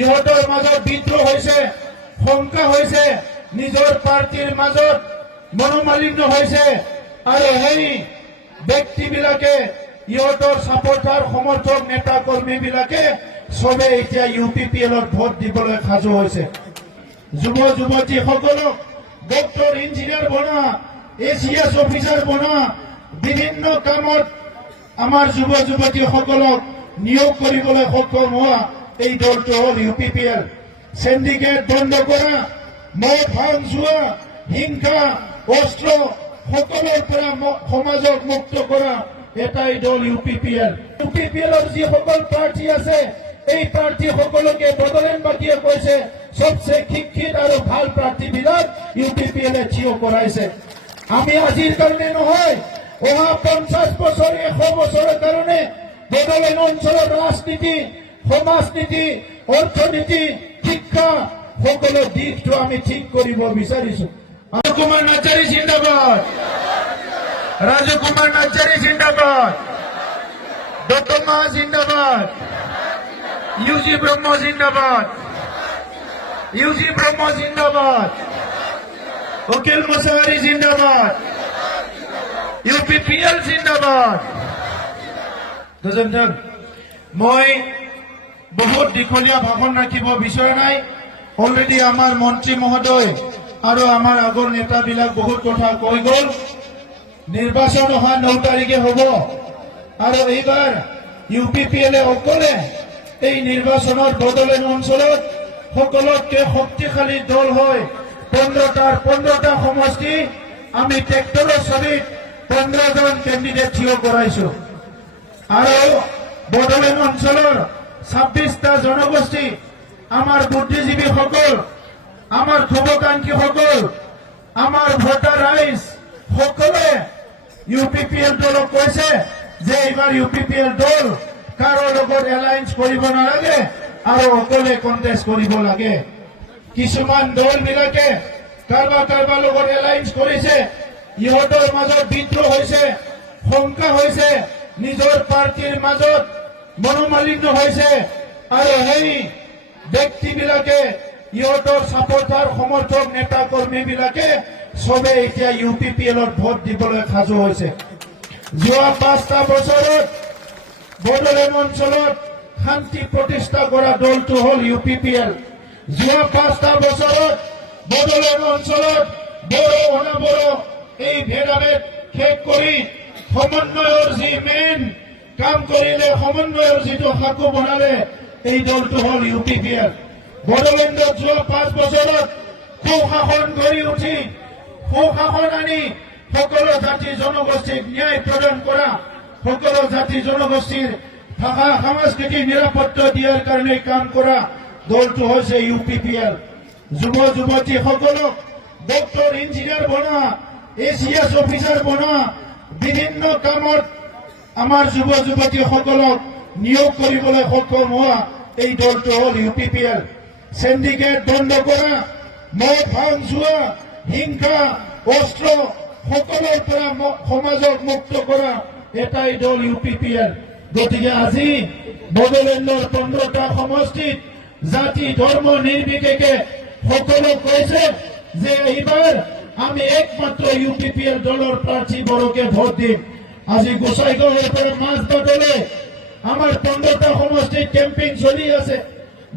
ইহঁতৰ মাজত বিদ্ৰোহ হৈছে, শংকা হৈছে, নিজৰ পাৰ্টিৰ মাজত মনোমালিন্য হৈছে আৰু সেই ব্যক্তিবিলাকে ইহঁতৰ ছাপোৰ্টাৰ সমৰ্থক নেতা কৰ্মীবিলাকে সবে এতিয়া UPPLত ভোট দিবলৈ সাজু হৈছে। যুৱ যুৱতীসকলক ডক্টৰ ইঞ্জিনিয়াৰ বনোৱা, ACS অফিচাৰ বনোৱা, বিভিন্ন কামত আমাৰ যুৱ যুৱতীসকলক নিয়োগ কৰিবলৈ সক্ষম হোৱা এই দলটো হ'ল UPPL। সিন্ডিকেট বন্ধ কৰা, মদ ভাং যোৱা, হিংসা অস্ত্ৰ সকলোৰ পৰা সমাজক মুক্ত কৰা এটাই দল UPPL। UPPLৰ যিসকল প্ৰাৰ্থী আছে এই প্ৰাৰ্থী সকলকে বদলেণ্ডবাসীয়ে কৈছে সবচে শিক্ষিত আৰু ভাল প্ৰাৰ্থীবিলাক UPPLে থিয় কৰাইছে। আমি আজিৰ কাৰণে নহয়, অহা 50 বছৰ 100 বছৰৰ কাৰণে বদলেণ্ড অঞ্চলৰ ৰাজনীতি, সমাজনীতি, অৰ্থনীতি, শিক্ষা সকলো দিশটো আমি ঠিক কৰিব বিচাৰিছো। রাজকুমার নার্জারি জিন্দাবাদ, রাজকুমার নার্জারি জিন্দাবাদ, দত্তমা জিন্দাবাদ, ইউজি ব্রহ্ম জিন্দাবাদ, ইউজি ব্রহ্ম জিন্দাবাদ, উকিল মুসাহারি জিন্দাবাদ, UPPL জিন্দাবাদ। দুজনজন মই বহুত দীঘলীয়া ভাষণ ৰাখিব বিচৰা নাই। অলৰেডি আমাৰ মন্ত্ৰী মহোদয় আৰু আমাৰ আগৰ নেতাবিলাক বহুত কথা কৈ গ'ল। নিৰ্বাচন অহা 9 তাৰিখে হ'ব আৰু এইবাৰ UPPLে অকলে এই নিৰ্বাচনত বদলেণ্ড অঞ্চলত সকলোতকৈ শক্তিশালী দল হয় 15টা সমষ্টি আমি ট্ৰেক্টৰৰ ছবিত 15জন কেণ্ডিডেট থিয় কৰাইছো আৰু বদলেণ্ড অঞ্চলৰ 26টা জনগোষ্ঠী, আমাৰ বুদ্ধিজীৱীসকল, আমাৰ শুভাকাংক্ষীসকল, আমাৰ ভোটাৰ ৰাইজ সকলে UPPL দলক কৈছে যে এইবাৰ UPPL দল কাৰো লগত এলায়েন্স কৰিব নালাগে আৰু অকলে কণ্টেষ্ট কৰিব লাগে। কিছুমান দলবিলাকে কাৰোবাৰ লগত এলায়েন্স কৰিছে, ইহঁতৰ মাজত বিদ্ৰোহ হৈছে, শংকা হৈছে, নিজৰ পাৰ্টিৰ মাজত মনোমালিন্য হৈছে আৰু সেই ব্যক্তিবিলাকে ইহঁতৰ ছাপোৰ্টাৰ সমৰ্থক নেতা কৰ্মীবিলাকে সবে এতিয়া UPPLত ভোট দিবলৈ সাজু হৈছে। যোৱা 5টা বছৰত বদলেণ্ড অঞ্চলত শান্তি প্ৰতিষ্ঠা কৰা দলটো হ'ল UPPL। যোৱা 5টা বছৰত বদলেণ্ড অঞ্চলত বড়ো অনাবড়ো এই ভেদাভেদ শেষ কৰি সমন্বয়ৰ যি মেইন কাম কৰিলে, সমন্বয়ৰ যিটো সাঁকো বনালে এই দলটো হ'ল UPPL। বড়োলেণ্ডত যোৱা 5 বছৰত সুশাসন কৰি উঠি, সুশাসন আনি সকলো জাতি জনগোষ্ঠীক ন্যায় প্ৰদান কৰা, সকলো জাতি জনগোষ্ঠীৰ ভাষা সংস্কৃতি নিৰাপত্তা দিয়াৰ কাৰণে কাম কৰা দলটো হৈছে UPPL। যুৱ যুৱতীসকলক ডক্টৰ ইঞ্জিনিয়াৰ বনোৱা, ACS অফিচাৰ বনোৱা, বিভিন্ন কামত আমাৰ যুৱ যুৱতীসকলক নিয়োগ কৰিবলৈ সক্ষম হোৱা এই দলটো হ'ল UPPL। সিন্ডিকেট বন্ধ কৰা, মদ ভাং যোৱা, হিংসা অস্ত্ৰ সকলোৰ পৰা সমাজক মুক্ত কৰা এটাই দল UPPL। গতিকে আজি বড়োলেণ্ডৰ 15টা সমষ্টিত জাতি ধৰ্ম নিৰ্বিশেষে সকলো কৈছে যে এইবাৰ আমি একমাত্ৰ UPPL দলৰ প্ৰাৰ্থীবোৰকে ভোট দিম। আজি গোসাইগাঁৱৰ পৰা মাজবাটলৈ আমাৰ 15টা সমষ্টিত কেম্পিং চলি আছে।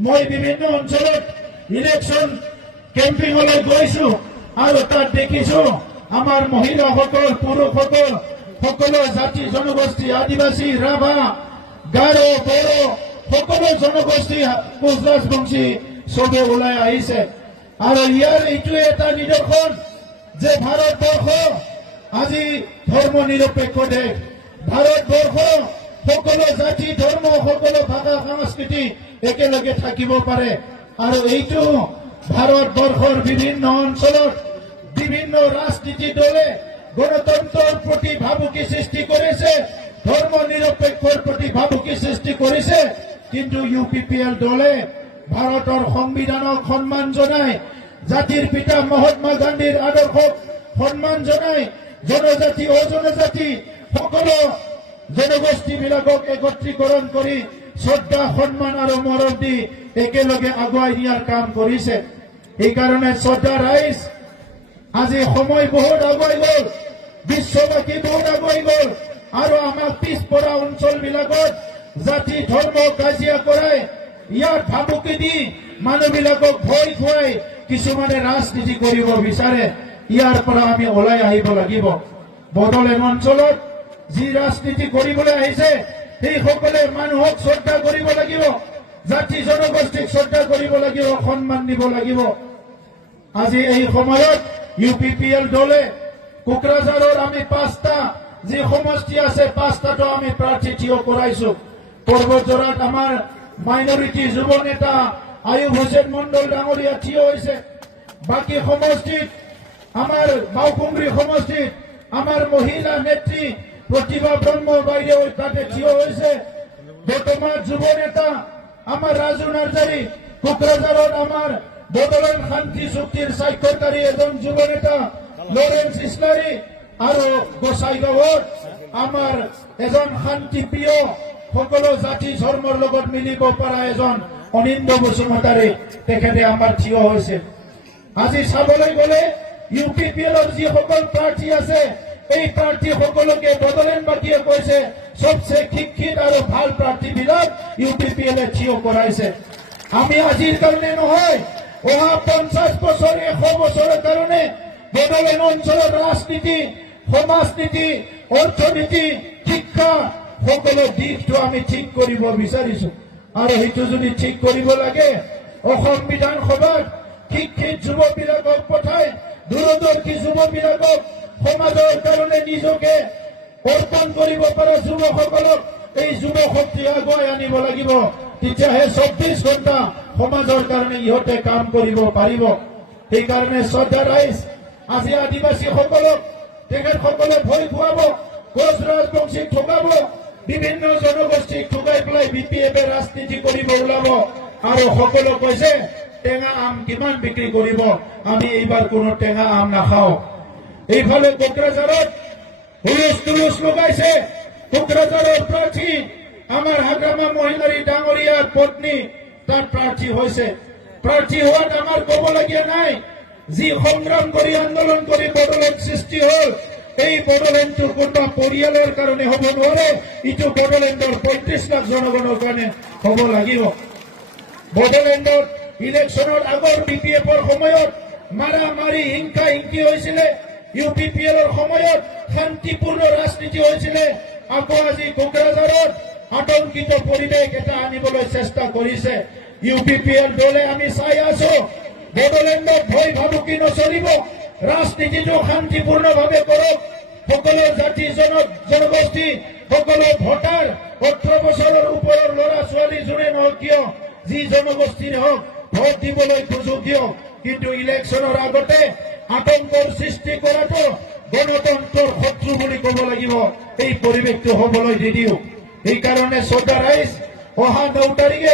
মই বিভিন্ন অঞ্চলত ইলেকশ্যন কেম্পিঙলৈ গৈছো আৰু তাত দেখিছো আমাৰ মহিলাসকল, পুৰুষসকল, সকলো জাতি জনগোষ্ঠী, আদিবাসী, ৰাভা, গাৰো, বড়ো সকলো জনগোষ্ঠী, কোচ ৰাজবংশী চবে ওলাই আহিছে আৰু ইয়াৰ এইটোৱে এটা নিদৰ্শন যে ভাৰতবৰ্ষ আজি ধৰ্ম নিৰপেক্ষ দেশ। ভাৰতবৰ্ষ সকলো জাতি ধৰ্ম, সকলো ভাষা সংস্কৃতি একেলগে থাকিব পাৰে আৰু এইটো ভাৰতবৰ্ষৰ বিভিন্ন অঞ্চলত বিভিন্ন ৰাজনীতি দলে গণতন্ত্ৰৰ প্ৰতি ভাবুকি সৃষ্টি কৰিছে, ধৰ্ম নিৰপেক্ষৰ প্ৰতি ভাবুকি সৃষ্টি কৰিছে, কিন্তু UPPL দলে ভাৰতৰ সংবিধানক সন্মান জনাই, জাতিৰ পিতা মহাত্মা গান্ধীৰ আদৰ্শক সন্মান জনাই, জনজাতি অজনজাতি সকলো জনগোষ্ঠীবিলাকক একত্ৰীকৰণ কৰি শ্ৰদ্ধা সন্মান আৰু মৰম দি একেলগে আগুৱাই নিয়াৰ কাম কৰিছে। সেইকাৰণে শ্ৰদ্ধা ৰাইজ, আজি সময় বহুত আগুৱাই গ'ল, বিশ্ববাসী বহুত আগুৱাই গ'ল আৰু আমাক পিছপৰা অঞ্চলবিলাকত জাতি ধৰ্ম কাজিয়া কৰাই, ইয়াত ভাবুকি দি মানুহবিলাকক ভয় খুৱাই কিছুমানে ৰাজনীতি কৰিব বিচাৰে। ইয়াৰ পৰা আমি ওলাই আহিব লাগিব। বড়োলেণ্ড অঞ্চলত যি ৰাজনীতি কৰিবলৈ আহিছে, সেইসকলে মানুহক শ্ৰদ্ধা কৰিব লাগিব, জাতি জনগোষ্ঠীক শ্ৰদ্ধা কৰিব লাগিব, সন্মান দিব লাগিব। আজি এই সময়ত UPPL দলে কোকৰাঝাৰৰ আমি 5টা যি সমষ্টি আছে, 5টাতো আমি প্ৰাৰ্থী থিয় কৰাইছো। পৰ্বতজৰাত আমাৰ মাইনৰিটি যুৱ নেতা আয়ুব হুছেইন মণ্ডল ডাঙৰীয়া থিয় হৈছে। বাকী সমষ্টিত আমাৰ বাওকুংগ্ৰী সমষ্টিত আমাৰ মহিলা নেত্ৰী প্ৰতিভা ব্ৰহ্ম বাইদেউ তাতে থিয় হৈছে। বৰ্তমান যুৱ নেতা আমাৰ ৰাজু নাৰ্জাৰী, কোকৰাঝাৰত আমাৰ বড়োলেণ্ড শান্তি চুক্তিৰ স্বাক্ষৰকাৰী এজন যুৱ নেতা লৰেন্স ইছলাৰী আৰু গোসাইগাঁৱত আমাৰ এজন শান্তিপ্ৰিয় সকলো জাতি ধৰ্মৰ লগত মিলিব পৰা এজন অনিন্দ বসুমতাৰী, তেখেতে আমাৰ থিয় হৈছে। আজি চাবলৈ গ'লে UPPLৰ যিসকল প্ৰাৰ্থী আছে, এই প্ৰাৰ্থী সকলোকে বড়োলেণ্ডবাসীয়ে কৈছে সবচে শিক্ষিত আৰু ভাল প্ৰাৰ্থীবিলাক UPPLে থিয় কৰাইছে। আমি আজিৰ কাৰণে নহয়, অহা 50 বছৰ 100 বছৰৰ কাৰণে বড়োলেণ্ড অঞ্চলৰ ৰাজনীতি, সমাজনীতি, অৰ্থনীতি, শিক্ষা সকলো দিশটো আমি ঠিক কৰিব বিচাৰিছো। আৰু সেইটো যদি ঠিক কৰিব লাগে, অসম বিধানসভাত শিক্ষিত যুৱকবিলাকক পঠাই দূৰদৰ্শী যুৱকবিলাকক সমাজৰ কাৰণে নিজকে অৰ্পণ কৰিব পৰা যুৱকসকলক এই যুৱ শক্তি আগুৱাই আনিব লাগিব। তেতিয়াহে 24 ঘণ্টা সমাজৰ কাৰণে ইহঁতে কাম কৰিব পাৰিব। সেইকাৰণে শ্ৰদ্ধা ৰাইজ, আজি আদিবাসীসকলক তেখেতসকলে ভয় খুৱাব, কোচ ৰাজবংশীক ঠগাব, বিভিন্ন জনগোষ্ঠীক ঠগাই পেলাই BPFে ৰাজনীতি কৰিব ওলাব আৰু সকলো কৈছে টেঙা আম কিমান বিক্ৰী কৰিব, আমি এইবাৰ কোনো টেঙা আম নাখাওঁ। এইফালে কোকৰাঝাৰত হুলুচ তুলুচ লগাইছে। কোকৰাঝাৰৰ প্ৰাৰ্থী আমাৰ হাগ্ৰামা মহিলাৰী ডাঙৰীয়াৰ পত্নী তাত প্ৰাৰ্থী হৈছে। প্ৰাৰ্থী হোৱাত আমাৰ ক'বলগীয়া নাই। যি সংগ্ৰাম কৰি আন্দোলন কৰি বড়োলেণ্ড সৃষ্টি হ'ল, এই বড়োলেণ্ডটো কোনোবা পৰিয়ালৰ কাৰণে হ'ব নোৱাৰে, ইটো বড়োলেণ্ডৰ 35 লাখ জনগণৰ কাৰণে হ'ব লাগিব। বড়োলেণ্ডত ইলেকশ্যনৰ আগৰ BPFৰ সময়ত মাৰা মাৰি হিংসা হিংসি হৈছিলে, UPPLৰ সময়ত শান্তিপূৰ্ণ ৰাজনীতি হৈছিলে। আকৌ আজি কোকৰাঝাৰত আতংকিত পৰিৱেশ এটা আনিবলৈ চেষ্টা কৰিছে UPPL দলে। আমি চাই আছো, বড়োলেণ্ডত ভয় ভাবুকি নচলিব, ৰাজনীতিটো শান্তিপূৰ্ণভাৱে কৰক। সকলো জাতি জনগোষ্ঠী, সকলো ভোটাৰ, 18 বছৰৰ ওপৰৰ ল'ৰা ছোৱালী যোনে নহওক কিয়, যি জনগোষ্ঠীৰ হওক, ভোট দিবলৈ সুযোগ দিয়ক। কিন্তু ইলেকশ্যনৰ আগতে আতংকৰ সৃষ্টি কৰাটো গণতন্ত্ৰৰ শত্ৰু বুলি ক'ব লাগিব। এই পৰিৱেশটো হ'বলৈ নিদিও। সেইকাৰণে শ্ৰদ্ধা ৰাইজ, অহা 9 তাৰিখে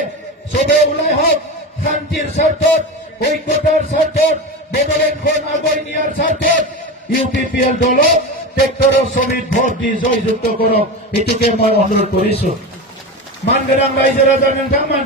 চবে ওলাই হওক, শান্তিৰ স্বাৰ্থত, ঐক্যতাৰ স্বাৰ্থত, বড়োলেণ্ডখন আগুৱাই নিয়াৰ স্বাৰ্থত UPPL দলক ট্ৰেক্টৰৰ ছবিত ভোট দি জয়যুক্ত কৰক, এইটোকে মই অনুৰোধ কৰিছো। মানগাৰাং ৰাইজে ৰাজা নोंथांमोन